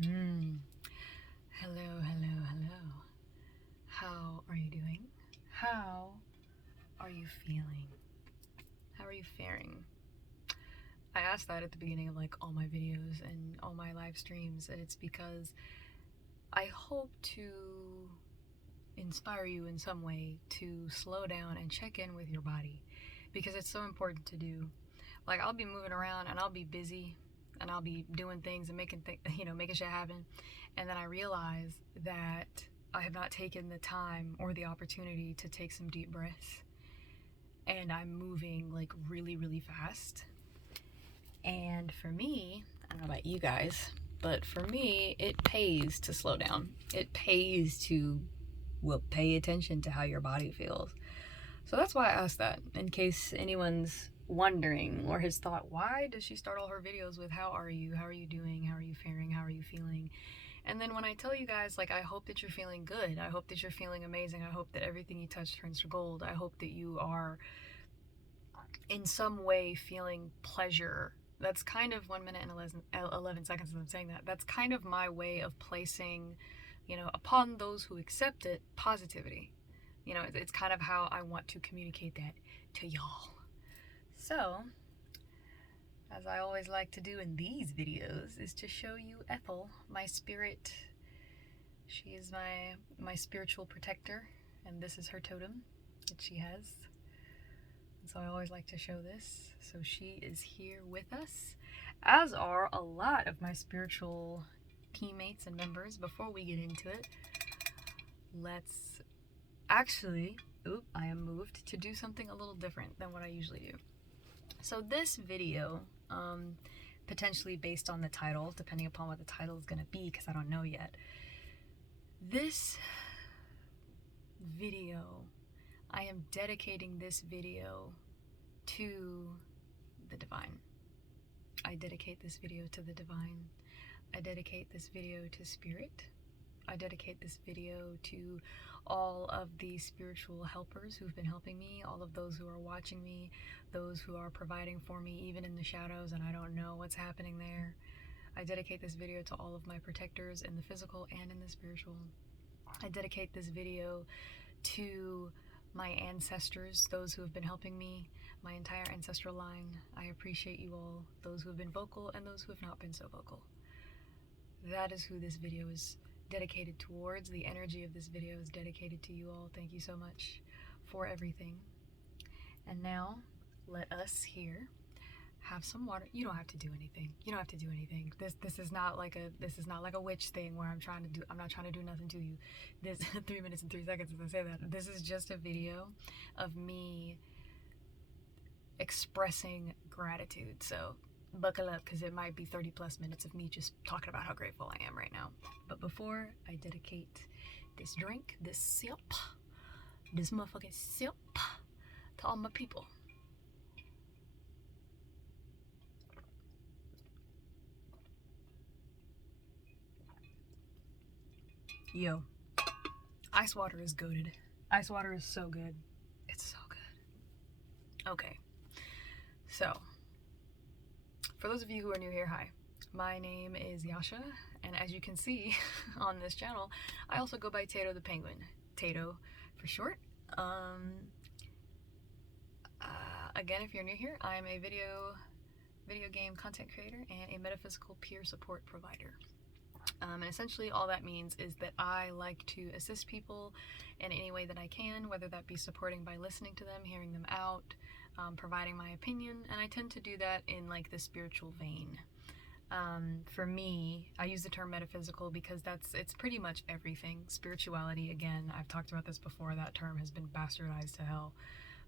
Mm. Hello, hello, hello. How are you doing? How are you feeling? How are you faring? I asked that at the beginning of like all my videos and all my live streams, and it's because I hope to inspire you in some way to slow down and check in with your body because it's so important to do. Like I'll be moving around and I'll be busy and I'll be doing things and making shit happen, and then I realize that I have not taken the time or the opportunity to take some deep breaths, and I'm moving like really, really fast. And for me, I don't know about you guys, but for me, it pays to slow down. It pays to, well, pay attention to how your body feels. So that's why I asked that, in case anyone's wondering or has thought, why does she start all her videos with how are you? How are you doing? How are you faring? How are you feeling? And then when I tell you guys, like, I hope that you're feeling good. I hope that you're feeling amazing. I hope that everything you touch turns to gold. I hope that you are in some way feeling pleasure. That's kind of 1 minute and 11 seconds as I'm saying that. That's kind of my way of placing, upon those who accept it, positivity. It's kind of how I want to communicate that to y'all. So, as I always like to do in these videos, is to show you Ethel, my spirit. She is my spiritual protector, and this is her totem that she has. And so I always like to show this. So she is here with us, as are a lot of my spiritual teammates and members. Before we get into it, let's actually, I am moved to do something a little different than what I usually do. So this video, potentially based on the title, depending upon what the title is going to be, because I don't know yet. This video, I am dedicating this video to the divine. I dedicate this video to the divine. I dedicate this video to spirit. I dedicate this video to all of the spiritual helpers who've been helping me, all of those who are watching me, those who are providing for me even in the shadows and I don't know what's happening there. I dedicate this video to all of my protectors in the physical and in the spiritual. I dedicate this video to my ancestors, those who have been helping me, my entire ancestral line. I appreciate you all, those who have been vocal and those who have not been so vocal. That is who this video is dedicated towards. The energy of this video is dedicated to you all. Thank you so much for everything. And now, let us here have some water. You don't have to do anything. You don't have to do anything. This is not like a witch thing where I'm not trying to do nothing to you. This 3 minutes and 3 seconds as I say that. This is just a video of me expressing gratitude. So buckle up, because it might be 30 plus minutes of me just talking about how grateful I am right now. But before I dedicate this drink, this motherfucking sip, to all my people. Yo, ice water is goated. Ice water is so good. It's so good. Okay, so for those of you who are new here, hi. My name is Yasha, and as you can see on this channel, I also go by Tato the Penguin. Tato for short. Again, if you're new here, I'm a video game content creator and a metaphysical peer support provider. And essentially all that means is that I like to assist people in any way that I can, whether that be supporting by listening to them, hearing them out, providing my opinion, and I tend to do that in like the spiritual vein. For me, I use the term metaphysical because it's pretty much everything. Spirituality, again, I've talked about this before, that term has been bastardized to hell.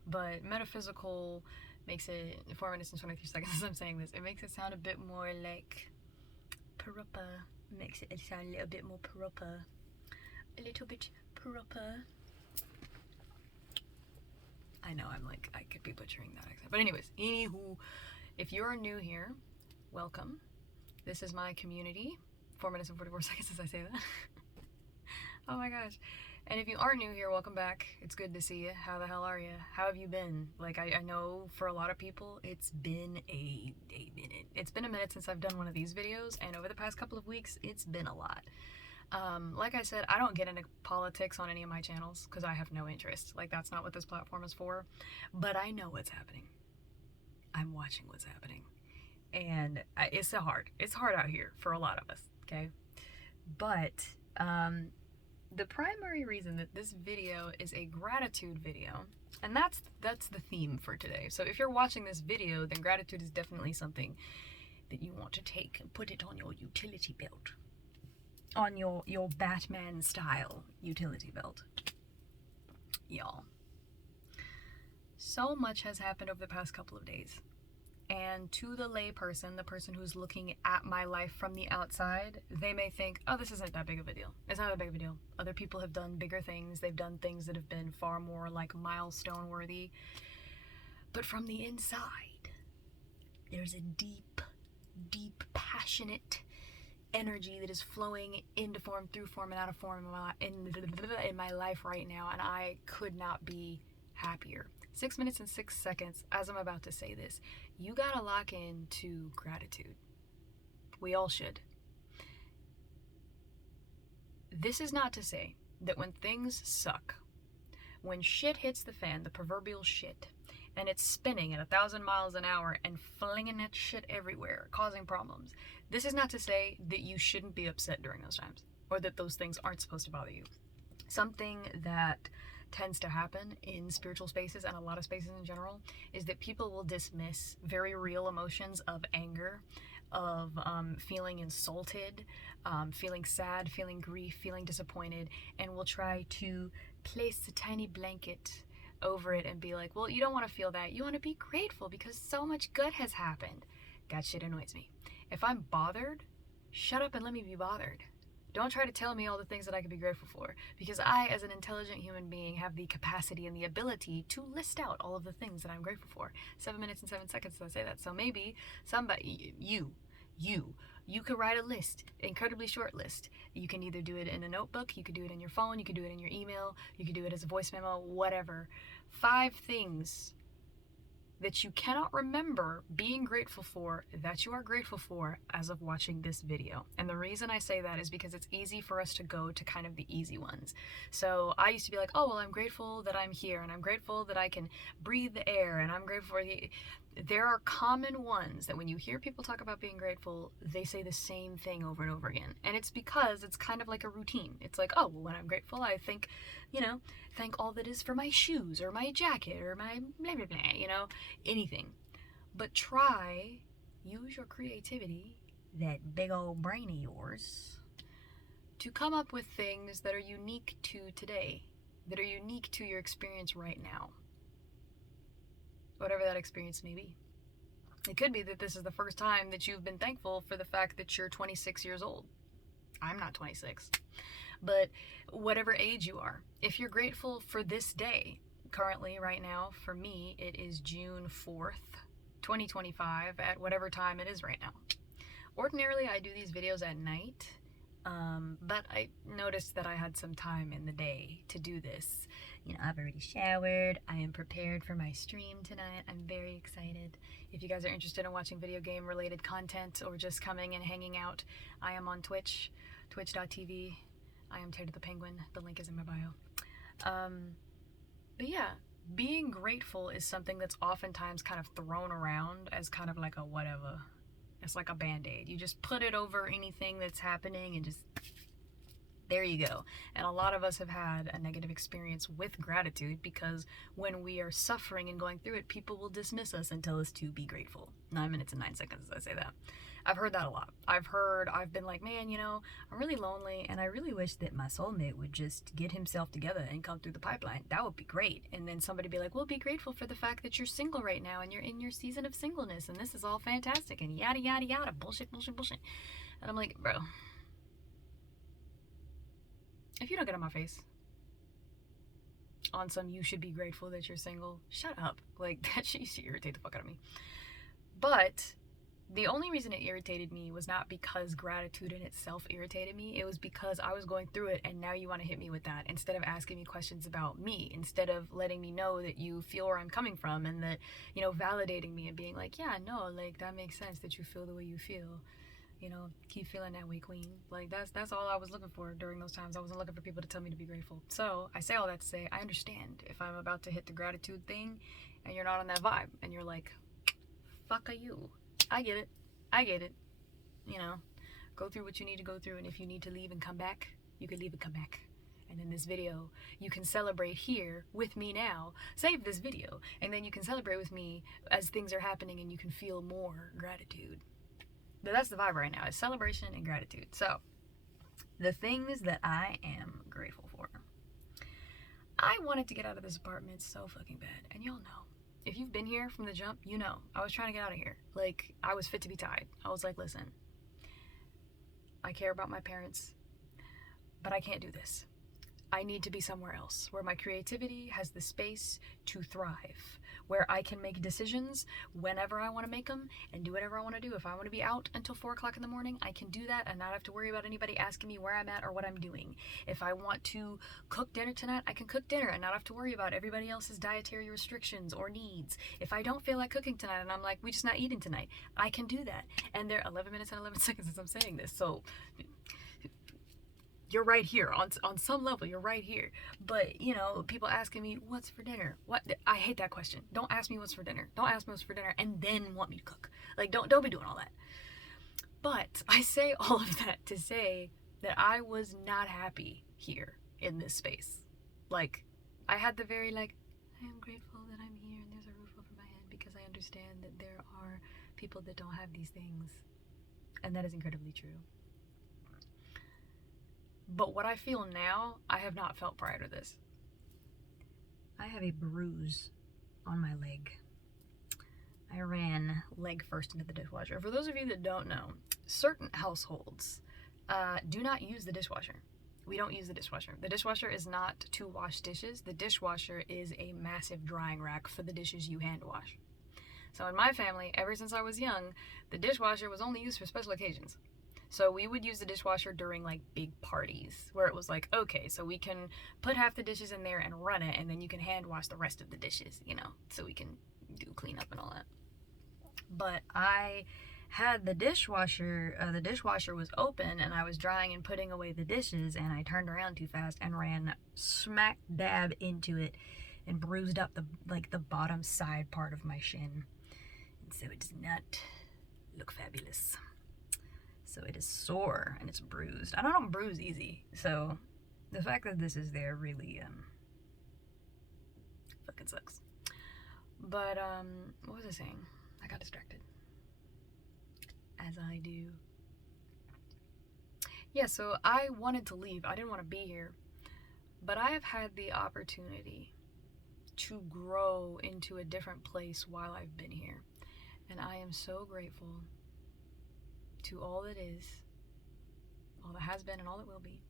But metaphysical makes it, 4 minutes and 23 seconds as I'm saying this, it makes it sound a bit more like proper. Makes it sound a little bit more proper. A little bit proper. I know I could be butchering that accent. But anyways, anywho, if you're new here, welcome. This is my community. 4 minutes and 44 seconds as I say that. Oh my gosh. And if you are new here, welcome back. It's good to see you. How the hell are you? How have you been? Like, I know for a lot of people, it's been a minute. It's been a minute since I've done one of these videos, and over the past couple of weeks, it's been a lot. Like I said, I don't get into politics on any of my channels because I have no interest. Like, that's not what this platform is for. But I know what's happening. I'm watching what's happening. And it's hard. It's hard out here for a lot of us, okay? But, the primary reason that this video is a gratitude video, and that's the theme for today. So if you're watching this video, then gratitude is definitely something that you want to take and put it on your utility belt. On your Batman style utility belt. Y'all. So much has happened over the past couple of days. And to the lay person, the person who's looking at my life from the outside, they may think, oh, this isn't that big of a deal. It's not that big of a deal. Other people have done bigger things. They've done things that have been far more like milestone worthy. But from the inside, there's a deep, deep, passionate energy that is flowing into form, through form, and out of form in my life right now. And I could not be happier. 6 minutes and 6 seconds as I'm about to say this. You gotta lock into gratitude. We all should. This is not to say that when things suck, when shit hits the fan, the proverbial shit, and it's spinning at 1,000 miles an hour and flinging that shit everywhere, causing problems, this is not to say that you shouldn't be upset during those times, or that those things aren't supposed to bother you. Something that tends to happen in spiritual spaces and a lot of spaces in general is that people will dismiss very real emotions of anger, of feeling insulted, feeling sad, feeling grief, feeling disappointed, and will try to place a tiny blanket over it and be like, well, you don't want to feel that. You want to be grateful because so much good has happened. That shit annoys me. If I'm bothered, shut up and let me be bothered. Don't try to tell me all the things that I could be grateful for, because I, as an intelligent human being, have the capacity and the ability to list out all of the things that I'm grateful for. 7 minutes and 7 seconds to say that. So maybe somebody, you could write a list, incredibly short list. You can either do it in a notebook, you could do it in your phone, you could do it in your email, you could do it as a voice memo, whatever. 5 things that you cannot remember being grateful for, that you are grateful for as of watching this video. And the reason I say that is because it's easy for us to go to kind of the easy ones. So I used to be like, oh, well, I'm grateful that I'm here, and I'm grateful that I can breathe the air, and I'm grateful for the... There are common ones that when you hear people talk about being grateful, they say the same thing over and over again. And it's because it's kind of like a routine. It's like, oh, well, when I'm grateful, I think, thank all that is for my shoes or my jacket or my blah, blah, blah, anything. But use your creativity, that big old brain of yours, to come up with things that are unique to today, that are unique to your experience right now. Whatever that experience may be. It could be that this is the first time that you've been thankful for the fact that you're 26 years old. I'm not 26. But whatever age you are, if you're grateful for this day, currently, right now, for me, it is June 4th, 2025, at whatever time it is right now. Ordinarily, I do these videos at night, but I noticed that I had some time in the day to do this. I've already showered. I am prepared for my stream tonight. I'm very excited. If you guys are interested in watching video game related content or just coming and hanging out, I am on Twitch, twitch.tv. I am Taylor the Penguin. The link is in my bio. But yeah, being grateful is something that's oftentimes kind of thrown around as kind of like a whatever. It's like a band-aid. You just put it over anything that's happening and just... there you go. And a lot of us have had a negative experience with gratitude because when we are suffering and going through it, people will dismiss us and tell us to be grateful. 9 minutes and 9 seconds as I say that. I've heard that a lot. I've been like, man, I'm really lonely and I really wish that my soulmate would just get himself together and come through the pipeline. That would be great. And then somebody be like, well, be grateful for the fact that you're single right now and you're in your season of singleness and this is all fantastic and yada, yada, yada. Bullshit, bullshit, bullshit. And I'm like, bro, if you don't get on my face on some you should be grateful that you're single, shut up. Like, that shit used to irritate the fuck out of me. But The only reason it irritated me was not because gratitude in itself irritated me. It was because I was going through it, and now you want to hit me with that instead of asking me questions about me, instead of letting me know that you feel where I'm coming from, and that, you know, validating me and being like, yeah, no, like, that makes sense that you feel the way you feel. You know, keep feeling that way, queen. Like, that's all I was looking for during those times. I wasn't looking for people to tell me to be grateful. So I say all that to say, I understand if I'm about to hit the gratitude thing and you're not on that vibe and you're like, fuck are you. I get it. I get it. You know, go through what you need to go through, and if you need to leave and come back, you can leave and come back. And in this video, you can celebrate here with me now. Save this video, and then you can celebrate with me as things are happening, and you can feel more gratitude. But that's the vibe right now. It's celebration and gratitude. So, the things that I am grateful for. I wanted to get out of this apartment so fucking bad, and y'all know. If you've been here from the jump, you know, I was trying to get out of here. Like, I was fit to be tied. I was like, listen, I care about my parents, but I can't do this. I need to be somewhere else where my creativity has the space to thrive, where I can make decisions whenever I want to make them and do whatever I want to do. If I want to be out until 4 o'clock in the morning, I can do that and not have to worry about anybody asking me where I'm at or what I'm doing. If I want to cook dinner tonight, I can cook dinner and not have to worry about everybody else's dietary restrictions or needs. If I don't feel like cooking tonight and I'm like, we just not eating tonight, I can do that. And they're 11 minutes and 11 seconds as I'm saying this. So you're right here on some level. You're right here. But, you know, people asking me what's for dinner. What? I hate that question. Don't ask me what's for dinner. Don't ask me what's for dinner and then want me to cook. Like, don't be doing all that. But I say all of that to say that I was not happy here in this space. Like, I had the very, like, I am grateful that I'm here and there's a roof over my head because I understand that there are people that don't have these things. And that is incredibly true. But what I feel now, I have not felt prior to this. I have a bruise on my leg. I ran leg first into the dishwasher. For those of you that don't know, certain households do not use the dishwasher. We don't use the dishwasher. The dishwasher is not to wash dishes. The dishwasher is a massive drying rack for the dishes you hand wash. So in my family, ever since I was young, the dishwasher was only used for special occasions. So we would use the dishwasher during like big parties where it was like, okay, so we can put half the dishes in there and run it, and then you can hand wash the rest of the dishes, you know, so we can do cleanup and all that. But I had the dishwasher was open, and I was drying and putting away the dishes, and I turned around too fast and ran smack dab into it and bruised up the bottom side part of my shin. And so it does not look fabulous. So it is sore and it's bruised. I don't bruise easy. So the fact that this is there really fucking sucks. But what was I saying? I got distracted. As I do. Yeah, so I wanted to leave. I didn't want to be here. But I have had the opportunity to grow into a different place while I've been here. And I am so grateful to all that is, all that has been, and all that will be.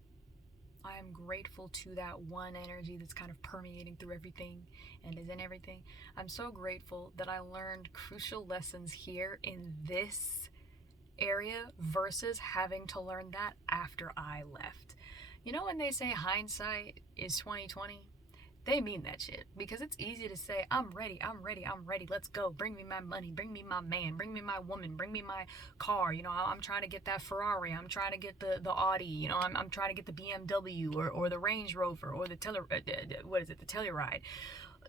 I am grateful to that one energy that's kind of permeating through everything and is in everything. I'm so grateful that I learned crucial lessons here in this area versus having to learn that after I left. You know when they say hindsight is 20/20? They mean that shit, because it's easy to say, I'm ready, let's go, bring me my money, bring me my man, bring me my woman, bring me my car, you know, I'm trying to get that Ferrari, I'm trying to get the Audi, you know, I'm trying to get the BMW or the Range Rover or the Telluride.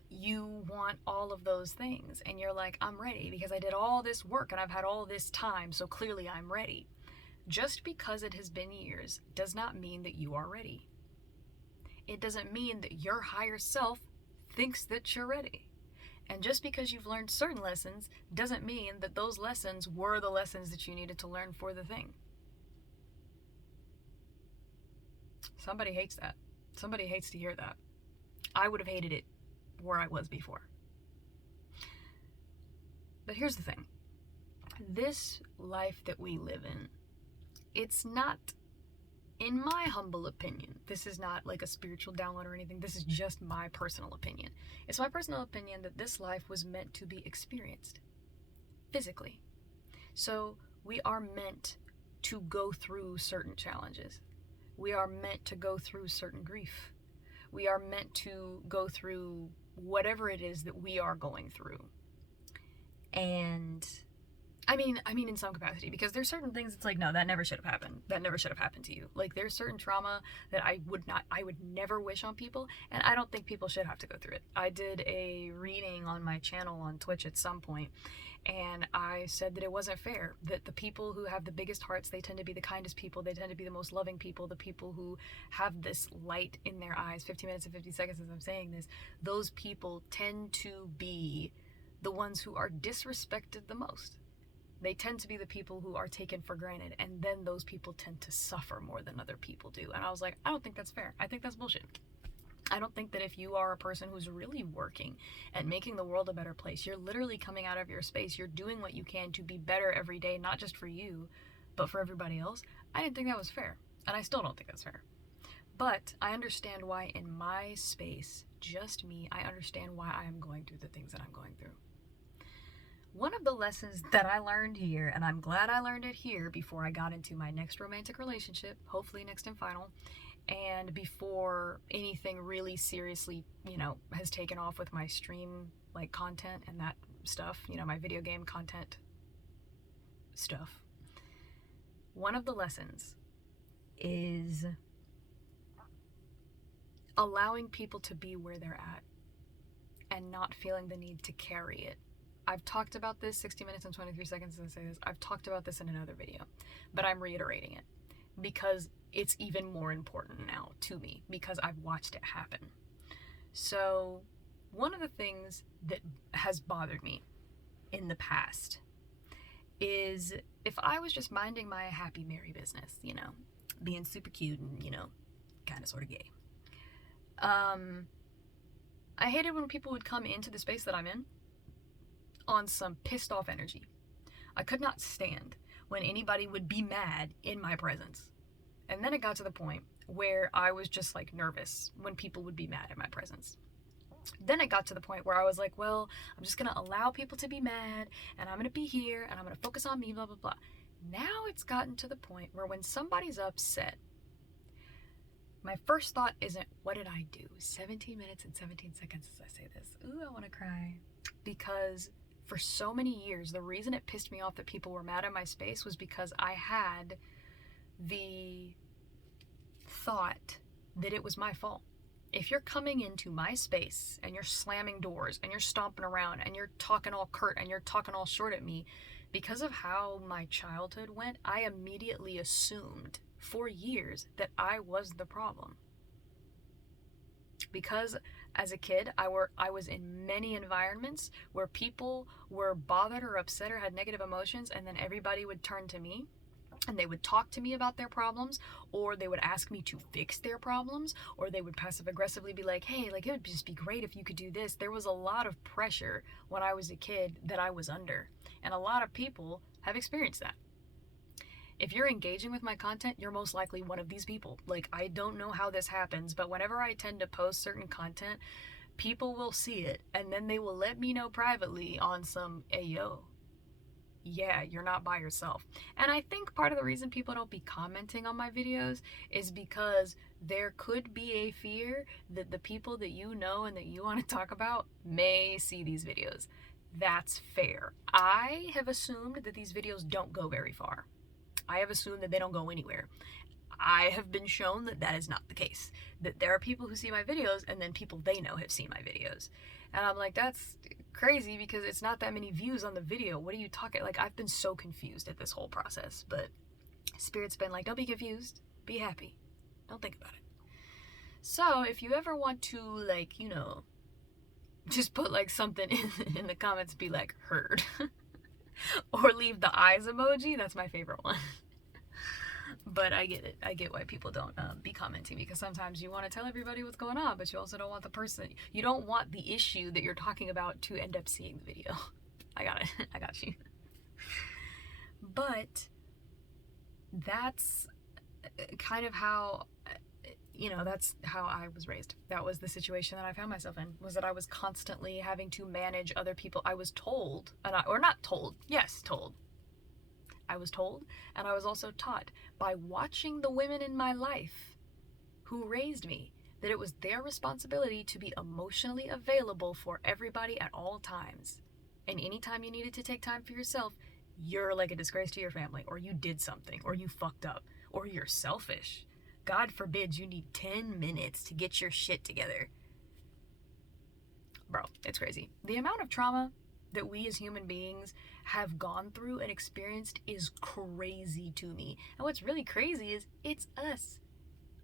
You want all of those things, and you're like, I'm ready because I did all this work and I've had all this time, so clearly I'm ready. Just because it has been years does not mean that you are ready. It doesn't mean that your higher self thinks that you're ready. And just because you've learned certain lessons doesn't mean that those lessons were the lessons that you needed to learn for the thing. Somebody hates that. Somebody hates to hear that. I would have hated it where I was before. But here's the thing. This life that we live in, it's not, in my humble opinion, this is not like a spiritual download or anything, this is just my personal opinion. It's my personal opinion that this life was meant to be experienced physically. So we are meant to go through certain challenges. We are meant to go through certain grief. We are meant to go through whatever it is that we are going through. And I mean in some capacity, because there's certain things it's like, no, that never should have happened. That never should have happened to you. Like, there's certain trauma that I would never wish on people, and I don't think people should have to go through it. I did a reading on my channel on Twitch at some point, and I said that it wasn't fair, that the people who have the biggest hearts, they tend to be the kindest people, they tend to be the most loving people, the people who have this light in their eyes. 15 minutes and 50 seconds as I'm saying this, those people tend to be the ones who are disrespected the most. They tend to be the people who are taken for granted, and then those people tend to suffer more than other people do. And I was like, I don't think that's fair. I think that's bullshit. I don't think that if you are a person who's really working and making the world a better place, you're literally coming out of your space, you're doing what you can to be better every day, not just for you, but for everybody else. I didn't think that was fair, and I still don't think that's fair. But I understand why in my space, just me, I understand why I am going through the things that I'm going through. One of the lessons that I learned here, and I'm glad I learned it here before I got into my next romantic relationship, hopefully next and final, and before anything really seriously, has taken off with my stream, like, content and that stuff, my video game content stuff. One of the lessons is allowing people to be where they're at and not feeling the need to carry it. I've talked about this 60 minutes and 23 seconds as I say this. I've talked about this in another video, but I'm reiterating it because it's even more important now to me because I've watched it happen. So one of the things that has bothered me in the past is if I was just minding my happy, merry business, being super cute and, kind of sort of gay. I hated when people would come into the space that I'm in on some pissed off energy. I could not stand when anybody would be mad in my presence. And then it got to the point where I was just like nervous when people would be mad in my presence. Then it got to the point where I was like, well, I'm just gonna allow people to be mad and I'm gonna be here and I'm gonna focus on me, blah, blah, blah. Now it's gotten to the point where when somebody's upset, my first thought isn't, what did I do? 17 minutes and 17 seconds as I say this. Ooh, I wanna cry. Because for so many years, the reason it pissed me off that people were mad at my space was because I had the thought that it was my fault. If you're coming into my space and you're slamming doors and you're stomping around and you're talking all curt and you're talking all short at me, because of how my childhood went, I immediately assumed for years that I was the problem. Because as a kid, I was in many environments where people were bothered or upset or had negative emotions, and then everybody would turn to me and they would talk to me about their problems, or they would ask me to fix their problems, or they would passive aggressively be like, hey, like, it would just be great if you could do this. There was a lot of pressure when I was a kid that I was under, and a lot of people have experienced that. If you're engaging with my content, you're most likely one of these people. Like, I don't know how this happens, but whenever I tend to post certain content, people will see it, and then they will let me know privately on some, hey, yo, yeah, you're not by yourself. And I think part of the reason people don't be commenting on my videos is because there could be a fear that the people that you know and that you want to talk about may see these videos. That's fair. I have assumed that these videos don't go very far. I have assumed that they don't go anywhere. I have been shown that that is not the case. That there are people who see my videos and then people they know have seen my videos. And I'm like, that's crazy because it's not that many views on the video. What are you talking? Like, I've been so confused at this whole process. But Spirit's been like, don't be confused. Be happy. Don't think about it. So if you ever want to, like, just put like something in the comments, be like, heard. Or leave the eyes emoji. That's my favorite one. But I get it. I get why people don't be commenting, because sometimes you want to tell everybody what's going on, but you also don't want you don't want the issue that you're talking about to end up seeing the video. I got it. I got you. But that's kind of how, that's how I was raised. That was the situation that I found myself in, was that I was constantly having to manage other people. I was told, told, I was told, and I was also taught by watching the women in my life who raised me that it was their responsibility to be emotionally available for everybody at all times. And anytime you needed to take time for yourself, you're like a disgrace to your family, or you did something, or you fucked up, or you're selfish. God forbid you need 10 minutes to get your shit together. Bro, it's crazy. The amount of trauma that we as human beings have gone through and experienced is crazy to me. And what's really crazy is it's us.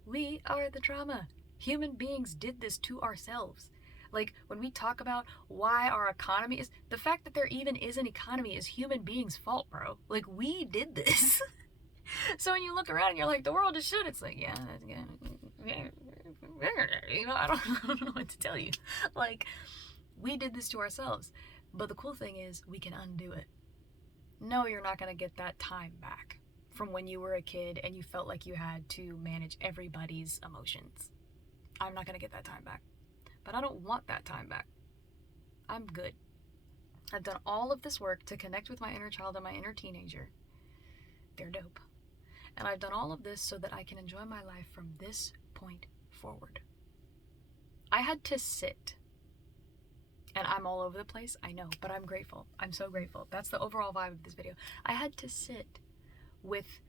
We are the trauma. Human beings did this to ourselves. Like, when we talk about why our economy is, the fact that there even is an economy is human beings' fault, bro. Like, we did this. So when you look around and you're like, the world is shit, it's like, yeah, you know, I don't know what to tell you. Like, we did this to ourselves. But the cool thing is, we can undo it. No, you're not going to get that time back from when you were a kid and you felt like you had to manage everybody's emotions. I'm not going to get that time back. But I don't want that time back. I'm good. I've done all of this work to connect with my inner child and my inner teenager. They're dope. And I've done all of this so that I can enjoy my life from this point forward. I had to sit. And I'm all over the place, I know, but I'm grateful. I'm so grateful. That's the overall vibe of this video. I had to sit with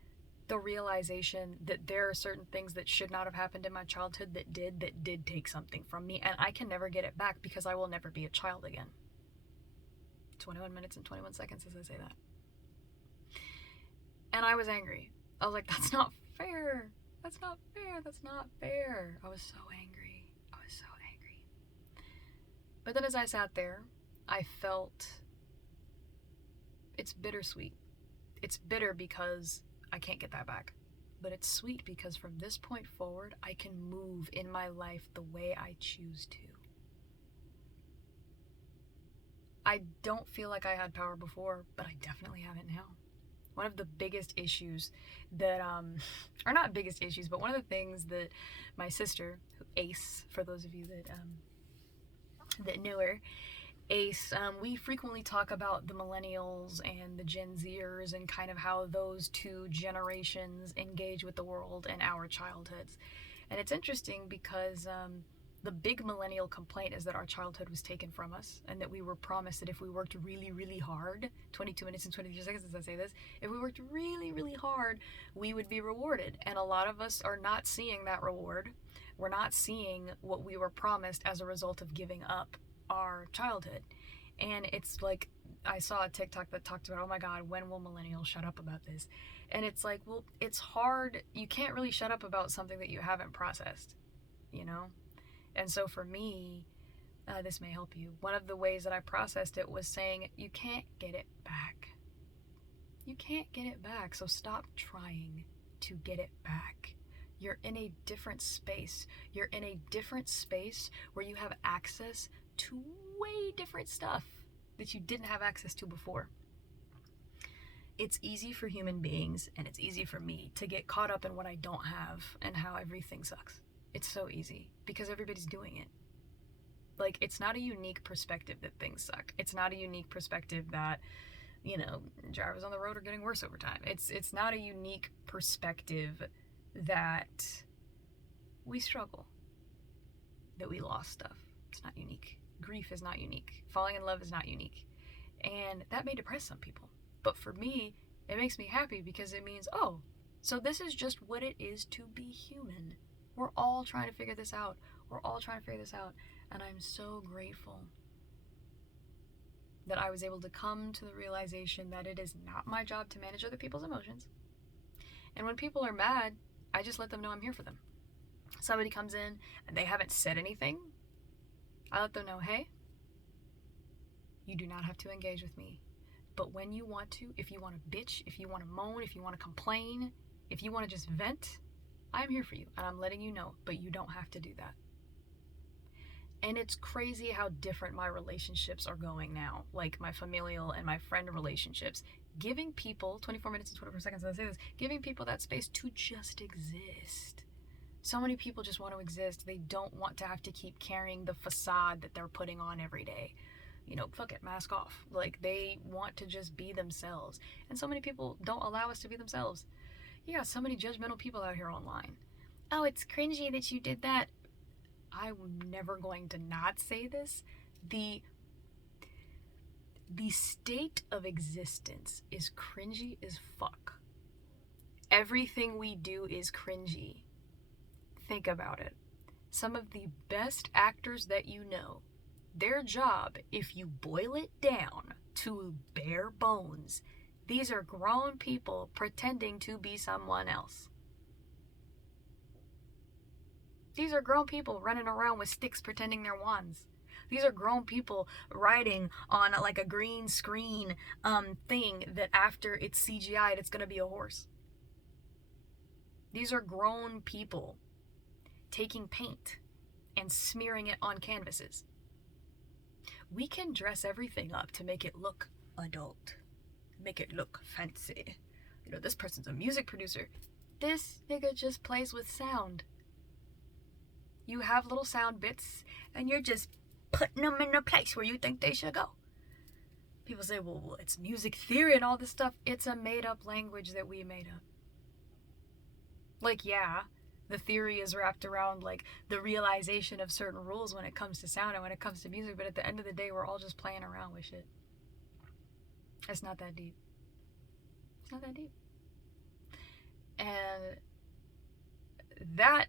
the realization that there are certain things that should not have happened in my childhood that did take something from me, and I can never get it back because I will never be a child again. 21 minutes and 21 seconds as I say that. And I was angry. I was like, that's not fair. That's not fair. That's not fair. I was so angry. I was so angry. But then as I sat there, I felt it's bittersweet. It's bitter because I can't get that back. But it's sweet because from this point forward, I can move in my life the way I choose to. I don't feel like I had power before, but I definitely have it now. One of the biggest issues that, or not biggest issues, but one of the things that my sister, Ace, for those of you that know her, Ace, we frequently talk about the millennials and the Gen Zers and kind of how those two generations engage with the world and our childhoods. And it's interesting because the big millennial complaint is that our childhood was taken from us and that we were promised that if we worked really, really hard, 22 minutes and 23 seconds as I say this, if we worked really, really hard, we would be rewarded. And a lot of us are not seeing that reward. We're not seeing what we were promised as a result of giving up our childhood. And it's like, I saw a TikTok that talked about, oh my God, when will millennials shut up about this? And it's like, well, it's hard. You can't really shut up about something that you haven't processed, you know? And so for me, this may help you. One of the ways that I processed it was saying, you can't get it back. You can't get it back, so stop trying to get it back. You're in a different space. You're in a different space where you have access to way different stuff that you didn't have access to before. It's easy for human beings, and it's easy for me to get caught up in what I don't have and how everything sucks. It's so easy because everybody's doing it. Like, it's not a unique perspective that things suck. It's not a unique perspective that, you know, drivers on the road are getting worse over time. It's not a unique perspective that we struggle, that we lost stuff. It's not unique. Grief is not unique. Falling in love is not unique. And that may depress some people. But for me, it makes me happy because it means, oh, so this is just what it is to be human. We're all trying to figure this out. We're all trying to figure this out. And I'm so grateful that I was able to come to the realization that it is not my job to manage other people's emotions. And when people are mad, I just let them know I'm here for them. Somebody comes in and they haven't said anything, I let them know, hey, you do not have to engage with me. But when you want to, if you want to bitch, if you want to moan, if you want to complain, if you want to just vent, I'm here for you, and I'm letting you know, but you don't have to do that. And it's crazy how different my relationships are going now, like my familial and my friend relationships. Giving people, 24 minutes and 24 seconds as I say this, giving people that space to just exist. So many people just want to exist. They don't want to have to keep carrying the facade that they're putting on every day. fuck it, mask off. Like, they want to just be themselves. And so many people don't allow us to be themselves. You got so many judgmental people out here online. Oh, it's cringy that you did that. I'm never going to not say this. The state of existence is cringy as fuck. Everything we do is cringy. Think about it. Some of the best actors that you know, their job, if you boil it down to bare bones, these are grown people pretending to be someone else. These are grown people running around with sticks pretending they're wands. These are grown people riding on like a green screen thing that after it's CGI'd, it's going to be a horse. These are grown people taking paint and smearing it on canvases. We can dress everything up to make it look adult, make it look fancy. This person's a music producer. This nigga just plays with sound. You have little sound bits and you're just putting them in a place where you think they should go. People say, well, it's music theory and all this stuff. It's a made-up language that we made up. Like, yeah, the theory is wrapped around like the realization of certain rules when it comes to sound and when it comes to music, but at the end of the day, we're all just playing around with shit. It's not that deep. It's not that deep. And that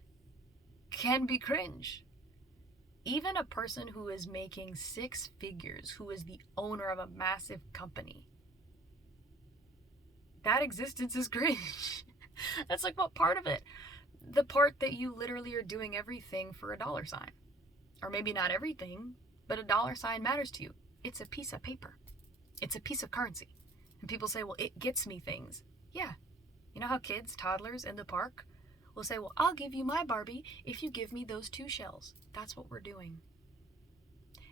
can be cringe. Even a person who is making 6 figures, who is the owner of a massive company, that existence is cringe. That's like, what part of it? The part that you literally are doing everything for a dollar sign. Or maybe not everything, but a dollar sign matters to you. It's a piece of paper. It's a piece of currency. And people say, well, it gets me things. Yeah. You know how kids, toddlers in the park will say, well, I'll give you my Barbie if you give me those 2 shells. That's what we're doing.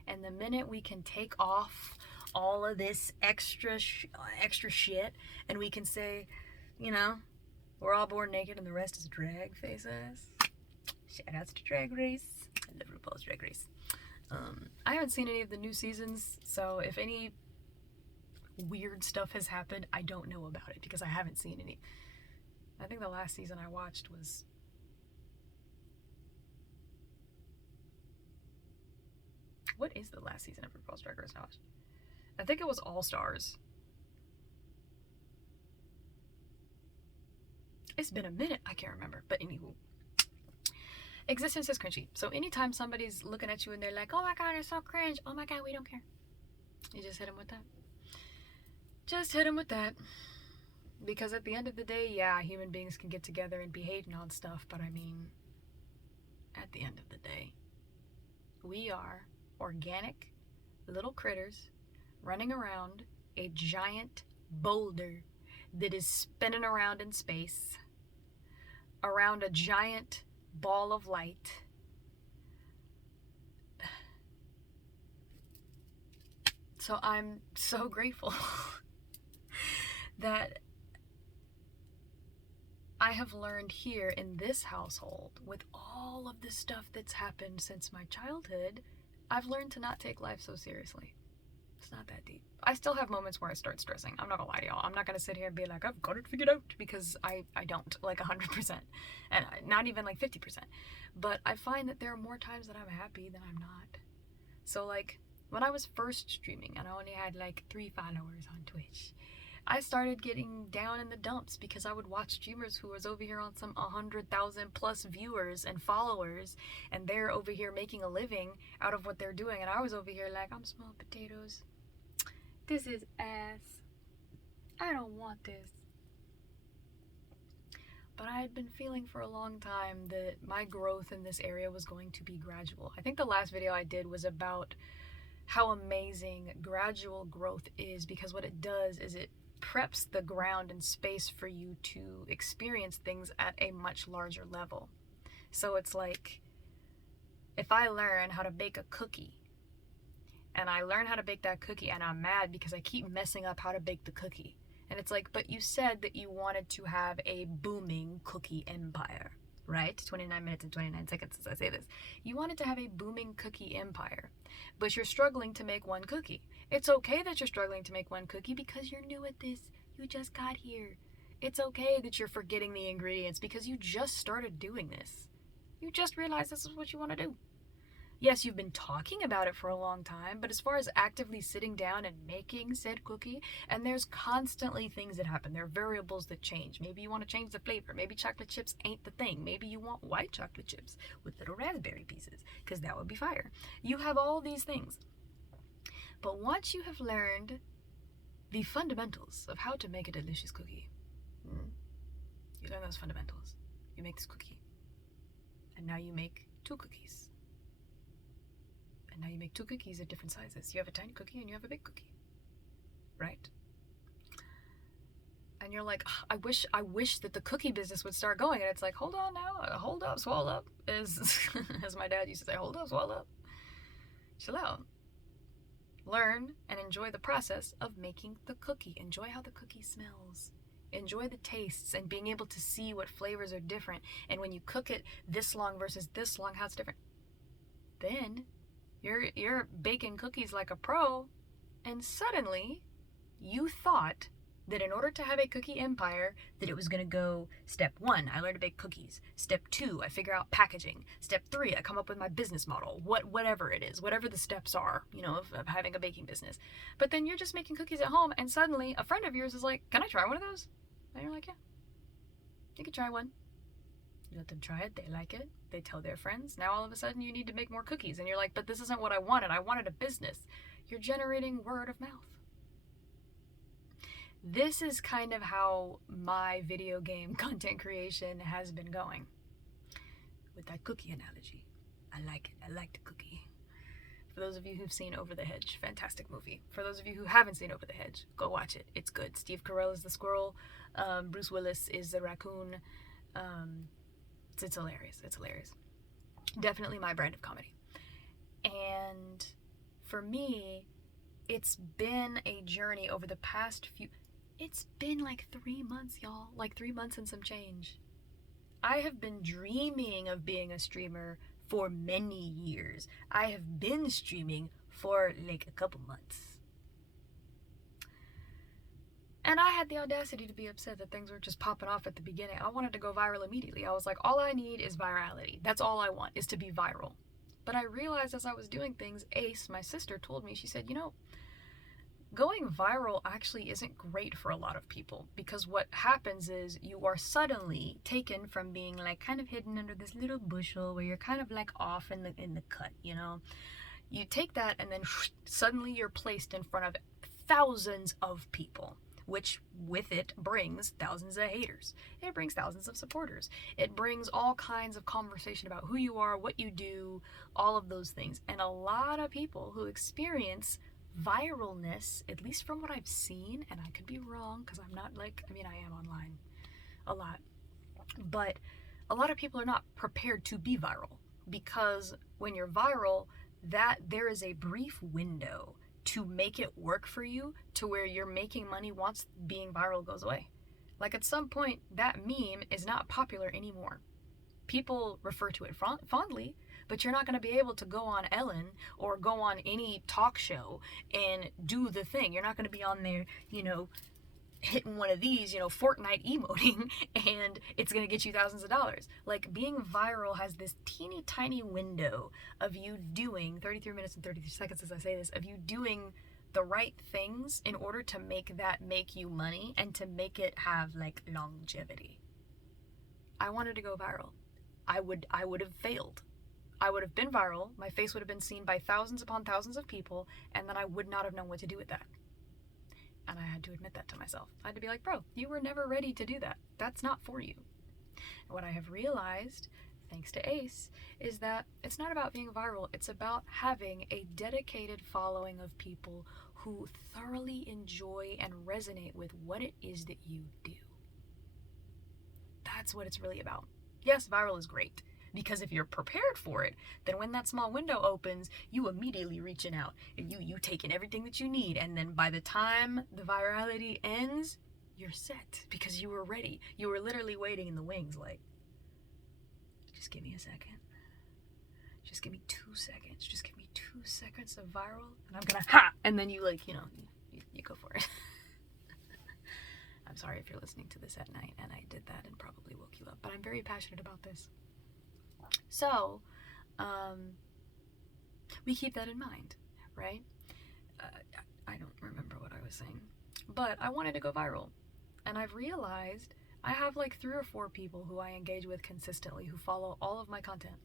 And the minute we can take off all of this extra shit and we can say, we're all born naked and the rest is drag faces. Shout outs to Drag Race. I love RuPaul's Drag Race. I haven't seen any of the new seasons, so if any weird stuff has happened, I don't know about it because I haven't seen any. I think the last season I watched was... What is the last season of RuPaul's Drag Race I watched? I think it was All Stars. It's been a minute, I can't remember. But anywho, existence is cringy. So anytime somebody's looking at you and they're like, oh my god, it's so cringe. Oh my god, we don't care. You just hit them with that. Just hit them with that. Because at the end of the day, yeah, human beings can get together and be hating on stuff. But I mean, at the end of the day, we are organic little critters running around a giant boulder that is spinning around in space around a giant ball of light. So I'm so grateful that I have learned here in this household, with all of the stuff that's happened since my childhood, I've learned to not take life so seriously. It's not that deep. I still have moments where I start stressing. I'm not gonna lie to y'all. I'm not gonna sit here and be like, I've got it figured out, because I don't, like 100%. And not even like 50%. But I find that there are more times that I'm happy than I'm not. So like, when I was first streaming and I only had like 3 followers on Twitch, I started getting down in the dumps because I would watch streamers who was over here on some 100,000 plus viewers and followers, and they're over here making a living out of what they're doing, and I was over here like, I'm small potatoes. This is ass. I don't want this. But I had been feeling for a long time that my growth in this area was going to be gradual. I think the last video I did was about how amazing gradual growth is, because what it does is it preps the ground and space for you to experience things at a much larger level. So it's like, if I learn how to bake a cookie, and I learn how to bake that cookie, and I'm mad because I keep messing up how to bake the cookie. And it's like, but you said that you wanted to have a booming cookie empire. right? 29 minutes and 29 seconds as I say this. You wanted to have a booming cookie empire, but you're struggling to make one cookie. It's okay that you're struggling to make one cookie because you're new at this. You just got here. It's okay that you're forgetting the ingredients because you just started doing this. You just realized this is what you want to do. Yes, you've been talking about it for a long time, but as far as actively sitting down and making said cookie, and there's constantly things that happen. There are variables that change. Maybe you want to change the flavor. Maybe chocolate chips ain't the thing. Maybe you want white chocolate chips with little raspberry pieces, because that would be fire. You have all these things. But once you have learned the fundamentals of how to make a delicious cookie, you learn those fundamentals. You make this cookie. And now you make 2 cookies. And now you make 2 cookies at different sizes. You have a tiny cookie and you have a big cookie. Right? And you're like, I wish that the cookie business would start going. And it's like, hold on now, hold up, swallow up. As my dad used to say, hold up, swallow up. Chill out. Learn and enjoy the process of making the cookie. Enjoy how the cookie smells. Enjoy the tastes and being able to see what flavors are different. And when you cook it this long versus this long, how it's different. Then you're baking cookies like a pro, and suddenly you thought that in order to have a cookie empire, that it was going to go step 1, I learned to bake cookies. Step 2, I figure out packaging. Step 3, I come up with my business model. Whatever it is, whatever the steps are, of having a baking business. But then you're just making cookies at home, and suddenly a friend of yours is like, can I try one of those? And you're like, yeah, you can try one. You let them try it, they like it, they tell their friends. Now all of a sudden you need to make more cookies, and you're like, but this isn't what I wanted a business. You're generating word of mouth. This is kind of how my video game content creation has been going. With that cookie analogy. I like it. I like the cookie. For those of you who've seen Over the Hedge, fantastic movie. For those of you who haven't seen Over the Hedge, go watch it. It's good. Steve Carell is the squirrel. Bruce Willis is the raccoon. It's hilarious. It's hilarious. Definitely my brand of comedy. And for me, it's been a journey over the past it's been like 3 months, y'all. Like 3 months and some change. I have been dreaming of being a streamer for many years. I have been streaming for like a couple months. And I had the audacity to be upset that things were just popping off at the beginning. I wanted to go viral immediately. I was like, all I need is virality. That's all I want, is to be viral. But I realized as I was doing things, Ace, my sister, told me, she said, going viral actually isn't great for a lot of people, because what happens is you are suddenly taken from being like kind of hidden under this little bushel where you're kind of like off in the cut, You take that and then suddenly you're placed in front of thousands of people, which with it brings thousands of haters. It brings thousands of supporters. It brings all kinds of conversation about who you are, what you do, all of those things. And a lot of people who experience viralness, at least from what I've seen, and I could be wrong because I'm not I am online a lot, but a lot of people are not prepared to be viral, because when you're viral, that there is a brief window to make it work for you to where you're making money once being viral goes away. Like at some point, that meme is not popular anymore. People refer to it fondly, but you're not going to be able to go on Ellen or go on any talk show and do the thing. You're not going to be on there, hitting one of these, Fortnite emoting, and it's going to get you thousands of dollars. Like, being viral has this teeny tiny window of you doing 33 minutes and 33 seconds as I say this, of you doing the right things in order to make you money and to make it have like longevity. I wanted to go viral. I would have failed. I would have been viral, my face would have been seen by thousands upon thousands of people, and then I would not have known what to do with that. And I had to admit that to myself. I had to be like, bro, you were never ready to do that. That's not for you. And what I have realized, thanks to Ace, is that it's not about being viral. It's about having a dedicated following of people who thoroughly enjoy and resonate with what it is that you do. That's what it's really about. Yes, viral is great, because if you're prepared for it, then when that small window opens, you immediately reaching out and you taking everything that you need, and then by the time the virality ends, you're set because you were ready. You were literally waiting in the wings, like, Just give me a second. Just give me 2 seconds. Just give me 2 seconds of viral, and I'm gonna ha! And then you, like, you know, you go for it. I'm sorry if you're listening to this at night and I did that and probably woke you up, but I'm very passionate about this. So, we keep that in mind, right? I don't remember what I was saying, but I wanted to go viral, and I've realized I have like 3 or 4 people who I engage with consistently who follow all of my content.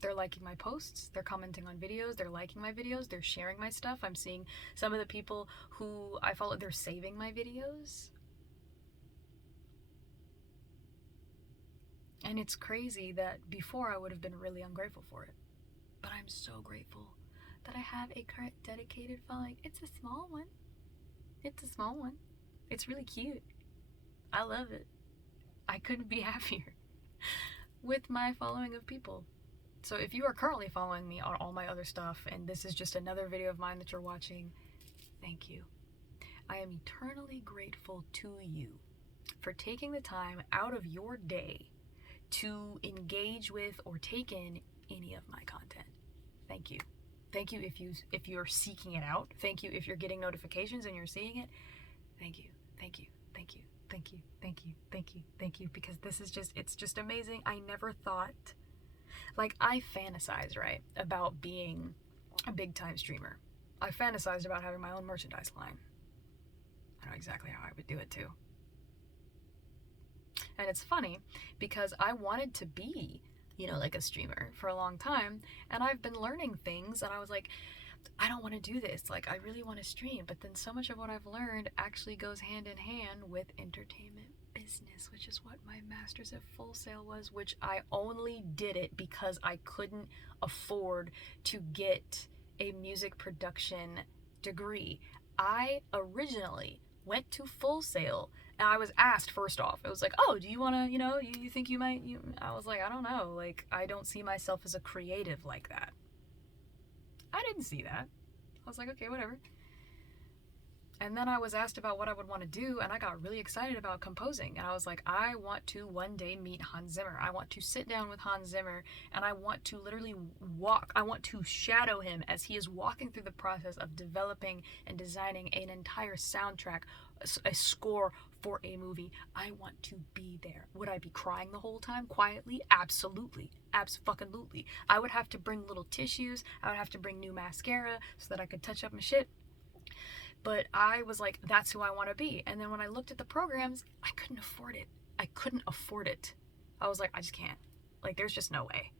They're liking my posts, they're commenting on videos, they're liking my videos, they're sharing my stuff. I'm seeing some of the people who I follow, they're saving my videos. And it's crazy that before I would have been really ungrateful for it. But I'm so grateful that I have a current dedicated following. It's a small one. It's a small one. It's really cute. I love it. I couldn't be happier with my following of people. So if you are currently following me on all my other stuff, and this is just another video of mine that you're watching, thank you. I am eternally grateful to you for taking the time out of your day to engage with or take in any of my content. Thank you. Thank you if you're seeking it out. Thank you if you're getting notifications and you're seeing it. Thank you. Thank you. Thank you. Thank you. Thank you. Thank you. Thank you. Because this is just, it's just amazing. I never thought, like, I fantasized, right, about being a big time streamer. I fantasized about having my own merchandise line. I know exactly how I would do it too. And it's funny because I wanted to be, you know, like a streamer for a long time, and I've been learning things, and I was like, I don't want to do this. Like, I really want to stream, but then so much of what I've learned actually goes hand in hand with entertainment business, which is what my master's at Full Sail was, which I only did it because I couldn't afford to get a music production degree. I originally went to Full Sail, and I was asked first off, it was like, oh, do you want to, you know, you think you might, I was like, I don't know, like, I don't see myself as a creative like that. I didn't see that. I was like, okay, whatever. And then I was asked about what I would want to do, and I got really excited about composing. And I was like, I want to one day meet Hans Zimmer. I want to sit down with Hans Zimmer, and I want to literally I want to shadow him as he is walking through the process of developing and designing an entire soundtrack, a score for a movie. I want to be there. Would I be crying the whole time quietly? Absolutely. Abso-fucking-lutely. I would have to bring little tissues. I would have to bring new mascara so that I could touch up my shit. But I was like, that's who I want to be. And then when I looked at the programs, I couldn't afford it. I couldn't afford it. I was like, I just can't. Like, there's just no way.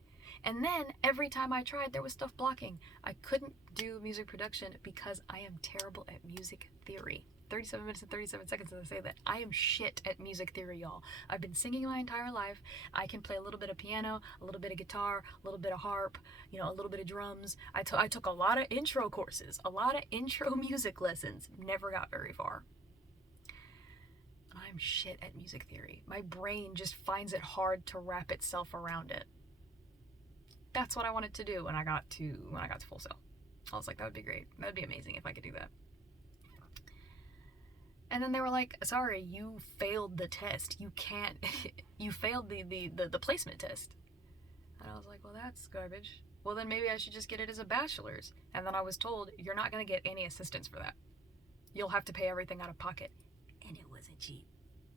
And then every time I tried, there was stuff blocking. I couldn't do music production because I am terrible at music theory. 37 minutes and 37 seconds as I say that. I am shit at music theory, y'all. I've been singing my entire life. I can play a little bit of piano, a little bit of guitar, a little bit of harp, you know, a little bit of drums. I took a lot of intro courses, a lot of intro music lessons. Never got very far. I'm shit at music theory. My brain just finds it hard to wrap itself around it. That's what I wanted to do when I got to Full Sail. I was like, that would be great. That would be amazing if I could do that. And then they were like, sorry, you failed the test. You can't, you failed the placement test. And I was like, well, that's garbage. Well, then maybe I should just get it as a bachelor's. And then I was told, you're not going to get any assistance for that. You'll have to pay everything out of pocket. And it wasn't cheap.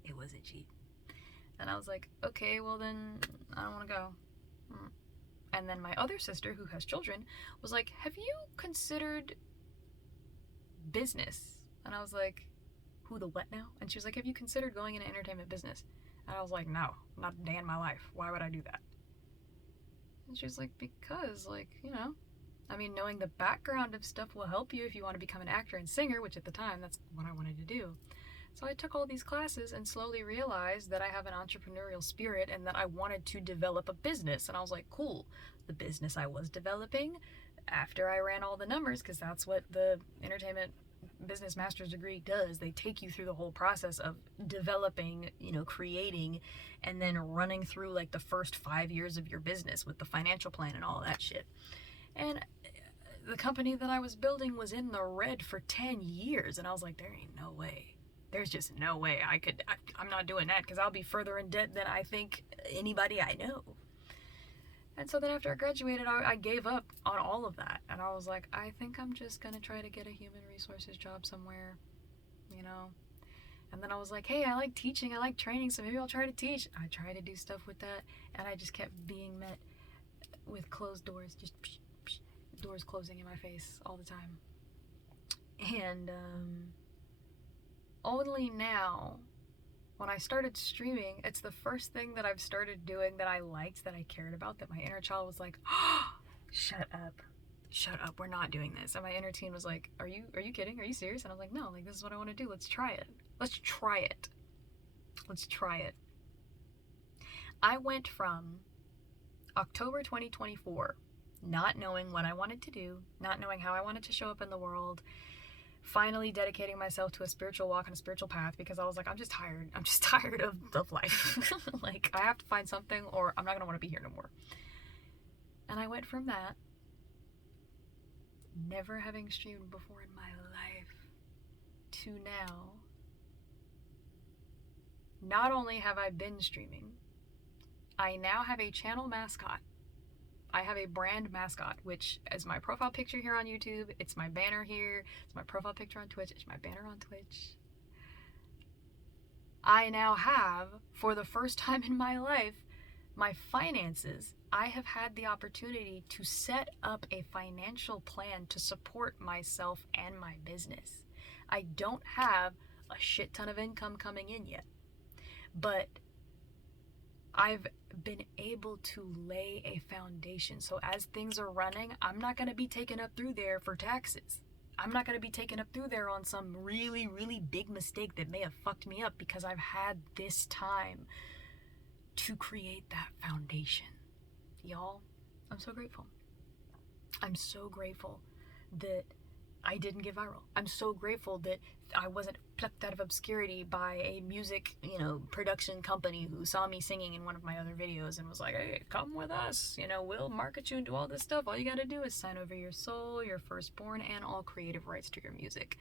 It wasn't cheap. And I was like, okay, well then, I don't want to go. And then my other sister, who has children, was like, have you considered business? And I was like, who the what now? And she was like, have you considered going into entertainment business? And I was like, no, not a day in my life. Why would I do that? And she was like, because, like, you know, I mean, knowing the background of stuff will help you if you want to become an actor and singer, which at the time, that's what I wanted to do. So I took all these classes and slowly realized that I have an entrepreneurial spirit and that I wanted to develop a business. And I was like, cool. The business I was developing, after I ran all the numbers, because that's what the entertainment business master's degree does. They take you through the whole process of developing, you know, creating, and then running through like the first 5 years of your business with the financial plan and all of that shit. And the company that I was building was in the red for 10 years. And I was like, there ain't no way. There's just no way I'm not doing that, because I'll be further in debt than I think anybody I know. And so then after I graduated, I gave up on all of that. And I was like, I think I'm just going to try to get a human resources job somewhere, you know? And then I was like, hey, I like teaching, I like training, so maybe I'll try to teach. I tried to do stuff with that, and I just kept being met with closed doors, just psh, psh, doors closing in my face all the time. And only now, when I started streaming, it's the first thing that I've started doing that I liked, that I cared about, that my inner child was like, oh, shut up, we're not doing this. And my inner teen was like, are you kidding? Are you serious? And I was like, no, like, this is what I want to do. Let's try it. Let's try it. I went from October 2024, not knowing what I wanted to do, not knowing how I wanted to show up in the world, finally dedicating myself to a spiritual walk and a spiritual path, because I was like, I'm just tired of life. Like, I have to find something or I'm not gonna want to be here no more. And I went from that, never having streamed before in my life, to now, not only have I been streaming, I now have a channel mascot. I have a brand mascot, which is my profile picture here on YouTube. It's my banner here. It's my profile picture on Twitch. It's my banner on Twitch. I now have, for the first time in my life, my finances. I have had the opportunity to set up a financial plan to support myself and my business. I don't have a shit ton of income coming in yet, but I've been able to lay a foundation. So as things are running, I'm not going to be taken up through there for taxes. I'm not going to be taken up through there on some really, really big mistake that may have fucked me up, because I've had this time to create that foundation. Y'all, I'm so grateful. I'm so grateful that I didn't get viral. I'm so grateful that I wasn't plucked out of obscurity by a music, production company who saw me singing in one of my other videos and was like, hey, come with us. We'll market you and do all this stuff. All you gotta do is sign over your soul, your firstborn, and all creative rights to your music.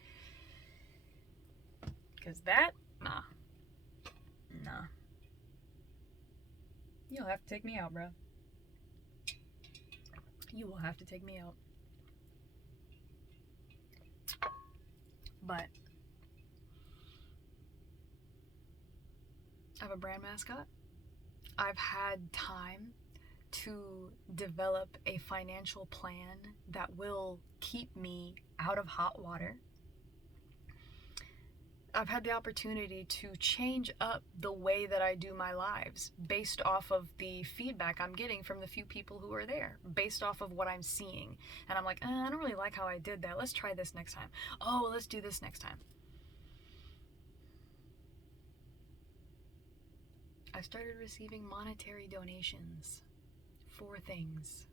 Because that, nah. You'll have to take me out, bro. You will have to take me out. But I have a brand mascot. I've had time to develop a financial plan that will keep me out of hot water. I've had the opportunity to change up the way that I do my lives based off of the feedback I'm getting from the few people who are there, based off of what I'm seeing. And I'm like, I don't really like how I did that. Let's try this next time. Oh, let's do this next time. I started receiving monetary donations for things.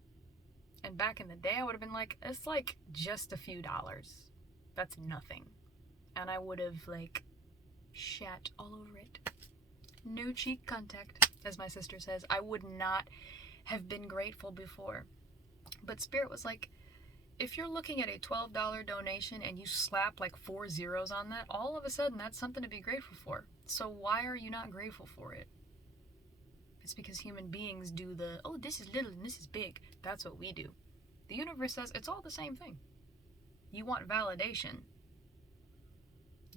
And back in the day, I would have been like, it's like just a few dollars. That's nothing. And I would have shat all over it. No cheek contact, as my sister says. I would not have been grateful before. But Spirit was like, if you're looking at a $12 donation and you slap 4 zeros on that, all of a sudden that's something to be grateful for. So why are you not grateful for it? It's because human beings do this is little and this is big. That's what we do. The universe says it's all the same thing. You want validation.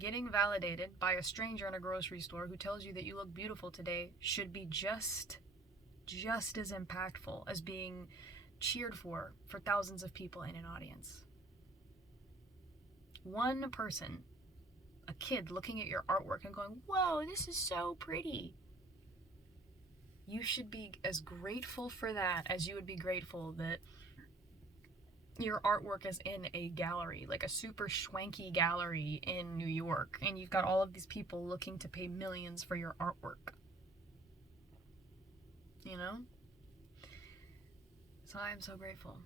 Getting validated by a stranger in a grocery store who tells you that you look beautiful today should be just as impactful as being cheered for thousands of people in an audience. One person, a kid, looking at your artwork and going, whoa, this is so pretty. You should be as grateful for that as you would be grateful that your artwork is in a gallery, like a super schwanky gallery in New York, and you've got all of these people looking to pay millions for your artwork. So I am so grateful